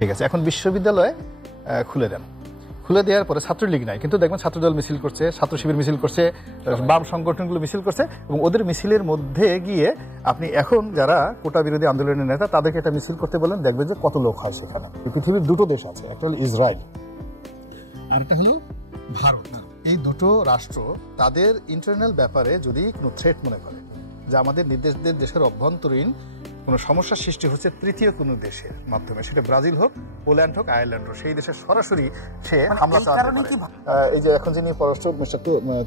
ঠিক আছে, এখন বিশ্ববিদ্যালয় খুলে দেন। খুলে দেওয়ার পরে ছাত্রলীগ নাই, কিন্তু দেখবেন ছাত্রদল মিছিল করছে, ছাত্র শিবির মিছিল করছে, বাম সংগঠনগুলো মিছিল করছে, এবং ওদের মিছিলের মধ্যে গিয়ে আপনি এখন যারা কোটা বিরোধী আন্দোলনের নেতা তাদেরকে একটা মিছিল করতে বলেন, দেখবেন যে কত লোক হয় সেখানে। পৃথিবীর দুটো দেশ আছে, একটা হলো ইসরায়েল আর একটা হলো ভারত। এই দুটো রাষ্ট্র তাদের ইন্টারনাল ব্যাপারে যদি কোনো থ্রেট মনে করে যে আমাদের নির্দেশদের দেশের অভ্যন্তরীণ কোনো সমস্যার সৃষ্টি হচ্ছে তৃতীয় কোনো দেশের মাধ্যমে, সেটা ব্রাজিল হোক, পোল্যান্ড হোক, আয়ারল্যান্ড হোক, সেই দেশে সরাসরি সে হামলা চালাতে পারে। এই যে এখন যিনি পররাষ্ট্র মিস্টার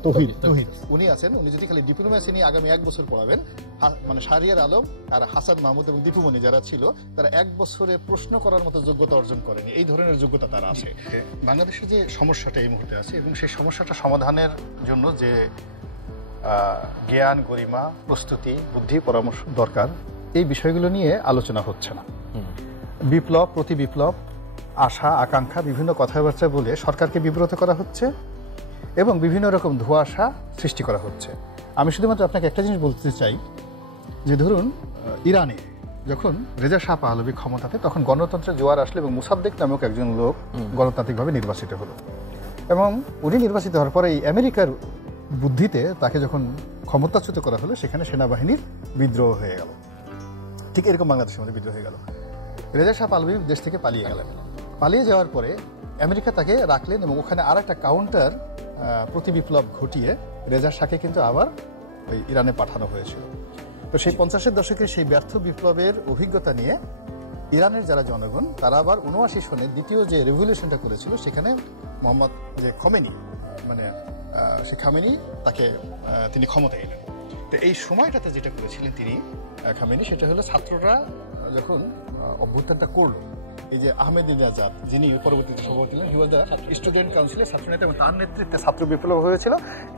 তৌহিদ উনি আছেন, উনি যদি খালি ডিপ্লোম্যাসি নিয়ে আগামী 1 বছর পড়াবেন, মানে শাহরিয়ার আলম আর হাসান মাহমুদ এবং দীপুমণি যারা ছিল তারা 1 বছরে প্রশ্ন করার মতো যোগ্যতা অর্জন করেনি, এই ধরনের যোগ্যতা তারা আছে। বাংলাদেশে যে সমস্যাটা এই মুহূর্তে আছে এবং সেই সমস্যাটা সমাধানের জন্য যে জ্ঞান, গরিমা, প্রস্তুতি, বুদ্ধি, পরামর্শ দরকার, এই বিষয়গুলো নিয়ে আলোচনা হচ্ছে না। বিপ্লব, প্রতি বিপ্লব, আশা আকাঙ্ক্ষা, বিভিন্ন কথাবার্তা বলে সরকারকে বিব্রত করা হচ্ছে এবং বিভিন্ন রকম ধোঁয়াশা সৃষ্টি করা হচ্ছে। আমি শুধুমাত্র আপনাকে একটা জিনিস বলতে চাই যে ধরুন ইরানে যখন রেজা শাহ পাহলভি ক্ষমতাতে, তখন গণতন্ত্রের জোয়ার আসলো এবং মুসাদ্দেক নামক একজন লোক গণতান্ত্রিকভাবে নির্বাচিত হলো, এবং উনি নির্বাচিত হওয়ার পরে এই আমেরিকার বুদ্ধিতে তাকে যখন ক্ষমতাচ্যুত করা হলো, সেখানে সেনাবাহিনীর বিদ্রোহ হয়ে গেল। ঠিক এরকম বাংলাদেশের মধ্যে বিদ্রোহ হয়ে গেল। রেজা শাহ পাহলভি দেশ থেকে পালিয়ে গেলেন। পালিয়ে যাওয়ার পরে আমেরিকা তাকে রাখলেন এবং ওখানে আর একটা কাউন্টার প্রতি বিপ্লব ঘটিয়ে রেজা শাহকে কিন্তু আবার ওই ইরানে পাঠানো হয়েছিল। তো সেই 50-এর দশকের সেই ব্যর্থ বিপ্লবের অভিজ্ঞতা নিয়ে ইরানের যারা জনগণ, তারা আবার 79 সনে দ্বিতীয় যে রেভলিউশনটা করেছিল, সেখানে মোহাম্মদ যে খমেনি, মানে সে খামেনি তাকে তিনি ক্ষমতায় এলেন। তো এই সময়টাতে যেটা করেছিলেন তিনি খামেনি, সেটা হলো ছাত্ররা যখন অভ্যুত্থানটা করলো, এই যে আহমেদিনেজাদ যিনি পরবর্তীতে সভাপতি ছিলেন, হি ওয়াজ দ্য স্টুডেন্ট কাউন্সিলের ছাত্র নেতা, এবং তার নেতৃত্বে ছাত্র বিপ্লব হয়েছিল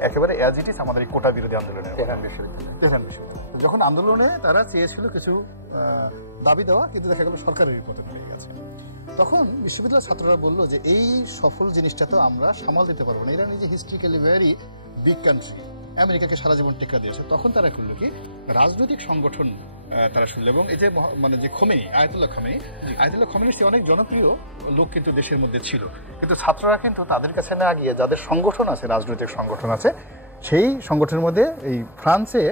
একেবারে অ্যাজ ইট ইজ আমাদের এই কোটা বিরোধী আন্দোলনের তেহরান বিশ্ববিদ্যালয়। যখন আন্দোলনে তারা চেয়েছিল কিছু দাবি দেওয়া, কিন্তু দেখা গেল সরকারের পতন হয়ে গেছে, তখন বিশ্ববিদ্যালয়ের ছাত্ররা বললো যে এই সফল জিনিসটা তো আমরা সামাল দিতে পারবো না, ইরান যে হিস্ট্রিক্যালি ভেরি বিগ কান্ট্রি, আমেরিকাকে সারা জীবন টেক্কা দিয়েছে। তখন তারা করলো কি, রাজনৈতিক সংগঠন তারা শুনলো, এবং এই যে মানে যে খোমেনি, আয়াতুল্লাহ খোমেনি সে অনেক জনপ্রিয় লোক কিন্তু দেশের মধ্যে ছিল, কিন্তু ছাত্ররা কিন্তু তাদের কাছে না গিয়ে যাদের সংগঠন আছে, রাজনৈতিক সংগঠন আছে, সেই সংগঠনের মধ্যে এই ফ্রান্সে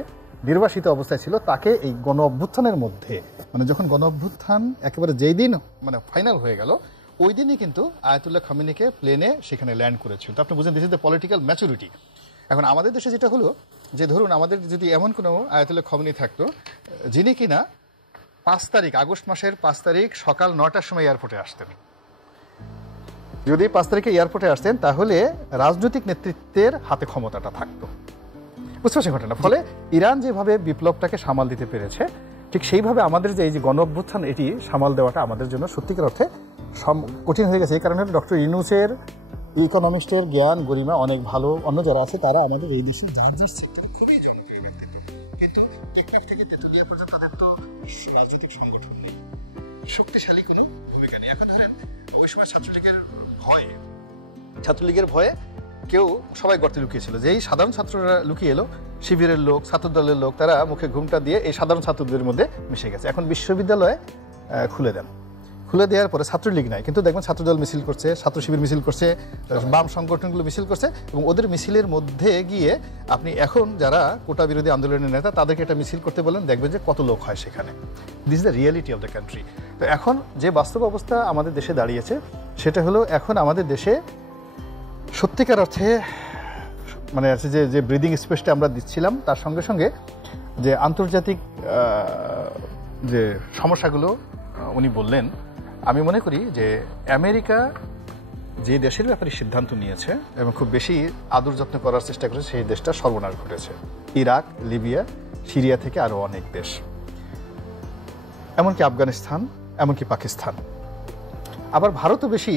নির্বাসিত অবস্থায় ছিল, তাকে এই গণ অভ্যুত্থানের মধ্যে, মানে যখন গণ অভ্যুত্থান একেবারে যেই দিন মানে ফাইনাল হয়ে গেল, ওই দিনই কিন্তু আয়াতুল্লাহ খোমেনিকে প্লেনে সেখানে ল্যান্ড করেছিল। তো আপনি বুঝেন this is the political maturity. এখন আমাদের দেশে যেটা হলো যে ধরুন আমাদের যদি এমন কোনো আয়াতুল্লাহ খোমেনি থাকতো যিনি কিনা 5 তারিখ, আগস্ট মাসের 5 তারিখ সকাল 9টার সময় এয়ারপোর্টে আসতেন, যদি 5 তারিখে এয়ারপোর্টে আসতেন, তাহলে রাজনৈতিক নেতৃত্বের হাতে ক্ষমতাটা থাকতো। বুঝতে পারছেন ঘটনা? ফলে ইরান যেভাবে বিপ্লবটাকে সামাল দিতে পেরেছে, ঠিক সেইভাবে আমাদের যে এই যে গণ অভ্যুত্থান, এটি সামাল দেওয়াটা আমাদের জন্য সত্যিকার অর্থে কঠিন হয়ে গেছে। এই কারণে ডক্টর ইউনূসের ইকোনমিস্টের জ্ঞান, গরিমা অনেক ভালো, অন্য যারা আছে তারা আমাদের এই দেশে যার যার সেক্টর খুবই জনপ্রিয় ব্যক্তিত্ব, কিন্তু টেকনাফ থেকে তেঁতুলিয়া পর্যন্ত তাদের তো রাজনৈতিক সংগঠন নেই, শক্তিশালী কোনো ভূমিকা নেই। এখন ধরেন ওই সময় ছাত্রলীগের ভয়ে কেউ সবাই গর্তে লুকিয়েছিল, যে এই সাধারণ ছাত্ররা লুকিয়ে এলো, শিবিরের লোক, ছাত্রদলের লোক, তারা মুখে ঘুমটা দিয়ে এই সাধারণ ছাত্রদের মধ্যে মিশে গেছে। এখন বিশ্ববিদ্যালয় খুলে দেন। খুলে দেওয়ার পরে ছাত্রলীগ নাই, কিন্তু দেখবেন ছাত্রদল মিছিল করছে, ছাত্র শিবির মিছিল করছে, বাম সংগঠনগুলো মিছিল করছে, এবং ওদের মিছিলের মধ্যে গিয়ে আপনি এখন যারা কোটা বিরোধী আন্দোলনের নেতা তাদেরকে একটা মিছিল করতে বলেন, দেখবেন যে কত লোক হয় সেখানে। This is the reality of the country. তো এখন যে বাস্তব অবস্থা আমাদের দেশে দাঁড়িয়েছে, সেটা হলো এখন আমাদের দেশে সত্যিকার অর্থে মানে আছে যে ব্রিদিং স্পেসটা আমরা দিচ্ছিলাম, তার সঙ্গে সঙ্গে যে আন্তর্জাতিক যে সমস্যাগুলো উনি বললেন, আমি মনে করি যে আমেরিকা যে দেশের ব্যাপারে সিদ্ধান্ত নিয়েছে এবং খুব বেশি আদর যত্ন করার চেষ্টা করেছে, সেই দেশটা সর্বনাশ ঘটেছে। ইরাক, লিবিয়া, সিরিয়া থেকে আরও অনেক দেশ, এমনকি আফগানিস্তান, এমনকি পাকিস্তান। আবার ভারতও বেশি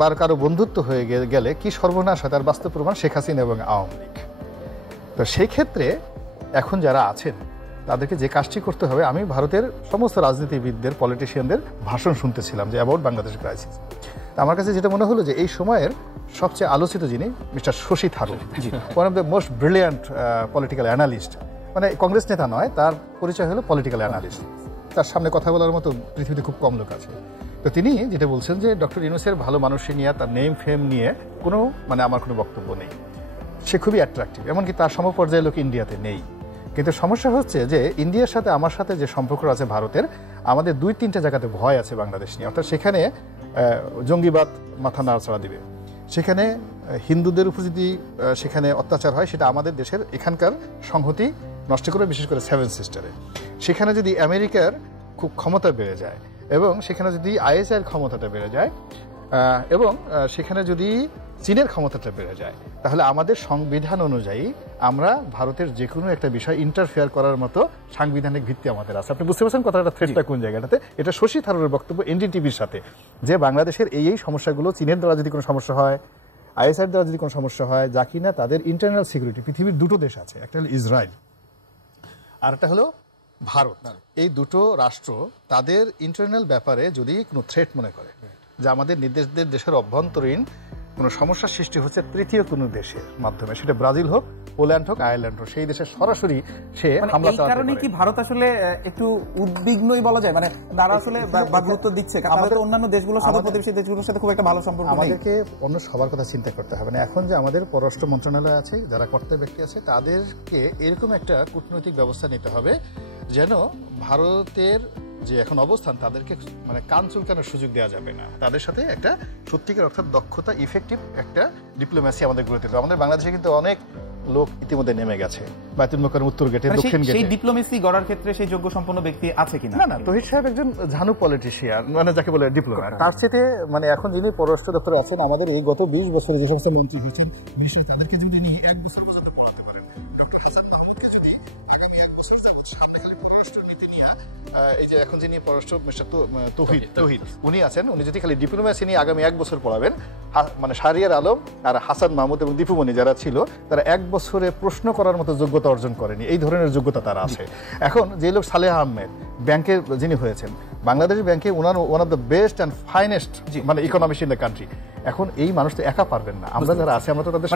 বার কারো বন্ধুত্ব হয়ে গেলে কি সর্বনাশ হয় তার বাস্তব প্রমাণ শেখ হাসিনা এবং আওয়ামী লীগ। তো সেই ক্ষেত্রে এখন যারা আছেন তাদেরকে যে কাজটি করতে হবে, আমি ভারতের সমস্ত রাজনীতিবিদদের, পলিটিশিয়ানদের ভাষণ শুনতেছিলাম যে অ্যাবাউট বাংলাদেশ ক্রাইসিস। আমার কাছে যেটা মনে হলো যে এই সময়ের সবচেয়ে আলোচিত যিনি mister Shashi Tharoor, one of the most brilliant political analyst, মানে কংগ্রেস নেতা নয়, তার পরিচয় হলো পলিটিক্যাল অ্যানালিস্ট। তার সামনে কথা বলার মতো পৃথিবীতে খুব কম লোক আছে। তো তিনি যেটা বলছেন যে ডক্টর ইউনূসের ভালো মানুষই নিয়ে, তার নেম ফেম নিয়ে কোনো আমার কোনো বক্তব্য নেই, সে খুবই অ্যাট্রাকটিভ, এমনকি তার সমপর্যায়ের লোক ইন্ডিয়াতে নেই। কিন্তু সমস্যা হচ্ছে যে ইন্ডিয়ার সাথে আমার সাথে যে সম্পর্ক আছে ভারতের, আমাদের 2-3টা জায়গাতে ভয় আছে বাংলাদেশ নিয়ে। অর্থাৎ সেখানে জঙ্গিবাদ মাথা নাড়াচাড়া দিবে, সেখানে হিন্দুদের উপর যদি সেখানে অত্যাচার হয় সেটা আমাদের দেশের এখানকার সংহতি নষ্ট করে, বিশেষ করে 7 সিস্টারে। সেখানে যদি আমেরিকার খুব ক্ষমতা বেড়ে যায় এবং সেখানে যদি আইএসআইয়ের ক্ষমতাটা বেড়ে যায় এবং সেখানে যদি চীনের ক্ষমতাটা বেড়ে যায়, তাহলে আমাদের সংবিধান অনুযায়ী আমরা ভারতের যে কোনো একটা বিষয় ইন্টারফেয়ার করার মতো সাংবিধানিক ভিত্তি আমাদের আছে। আপনি বুঝতে পারছেন কথাটা, থ্রেটটা কোন জায়গাটাতে? এটা শশী থারুরের বক্তব্য এনডিটিভির সাথে, যে বাংলাদেশের এই সমস্যাগুলো চীনের দ্বারা যদি কোনো সমস্যা হয়, আইএসআইয়ের দ্বারা যদি কোনো সমস্যা হয়, যা কিনা তাদের ইন্টারনাল সিকিউরিটি, পৃথিবীর 2টো দেশ আছে, একটা হলো ইসরায়েল আর একটা হলো ভারত, এই 2টো রাষ্ট্র তাদের ইন্টারনাল ব্যাপারে যদি কোনো থ্রেট মনে করে যে আমাদের নির্দেশদের দেশের অভ্যন্তরীণ কোনো সমস্যার সৃষ্টি হচ্ছে তৃতীয় কোনো দেশের মাধ্যমে, সেটা ব্রাজিল হোক, পোল্যান্ড হোক, আয়ারল্যান্ড হোক, সেই দেশে সরাসরি সে হামলা চালাতে পারে। এই কারণে কি ভারত আসলে একটু উদ্বিগ্নই বলা যায়, মানে তারা আসলে গুরুত্ব দিচ্ছে, আমাদের অন্যান্য দেশগুলোর সাথে, প্রতিবেশী দেশগুলোর সাথে খুব একটা ভালো সম্পর্ক নেই। আমাদেরকে অন্য সবার কথা চিন্তা করতে হবে না। এখন যে আমাদের পররাষ্ট্র মন্ত্রণালয় আছে, যারা কর্তাব্য ব্যক্তি আছে, তাদেরকে এরকম একটা কূটনৈতিক ব্যবস্থা নিতে হবে যেন ভারতের যে এখন অবস্থান, তাদেরকে কান চুলকানোর সুযোগ দেওয়া যাবে না। তাদের সাথে একটা সত্যিকার অর্থাৎ দক্ষতা, ইফেক্টিভ একটা ডিপ্লোম্যাসি আমাদের গড়ে তুলতে হবে। আমাদের বাংলাদেশে কিন্তু অনেক লোক ইতিমধ্যে নেমে গেছে বায়তুল মোকাররম উত্তর গেটে, দক্ষিণ গেটে। সেই ডিপ্লোমেসি গড়ার ক্ষেত্রে সেই যোগ্য সম্পন্ন ব্যক্তি আছে কিনা? না, তহিদ সাহেব একজন ঝানু পলিটিশিয়ান, যাকে বলে ডিপ্লোম্যাট। তার সাথে এখন যিনি পররাষ্ট্র দপ্তরে আছেন, আমাদের এই গত 20 বছরে যে সমস্ত মন্ত্রী হয়েছেন, বিশেষ তাদেরকে যদি নিয়ে 1 বছর পর্যন্ত পড়াতে পারেন, ডক্টর হাসান মাহমুদকে যদি আগামী 1 বছর যাবত সামনে খালি পররাষ্ট্র নীতি নিয়ে, এই যে এখন যিনি পররাষ্ট্র মিস্টার তৌহিদ উনি আছেন, উনি যদি খালি ডিপ্লোম্যাসি নিয়ে আগামী 1 বছর পড়াবেন, শাহরিয়ার আলম আর হাসান মাহমুদ এবং দীপুমণি যারা ছিল, তারা 1 বছরে প্রশ্ন করার মতো যোগ্যতা অর্জন করেনি। এই ধরনের যোগ্যতা তারা আছে। এখন যে লোক সালেহ আহমেদ ব্যাংকে যিনি হয়েছেন, বাংলাদেশ ব্যাংকে ওনার one of the best and finest economist in the country, এখন এই মানুষ তো একা পারবেন না। আমরা যারা আছে আমরা তো তাদের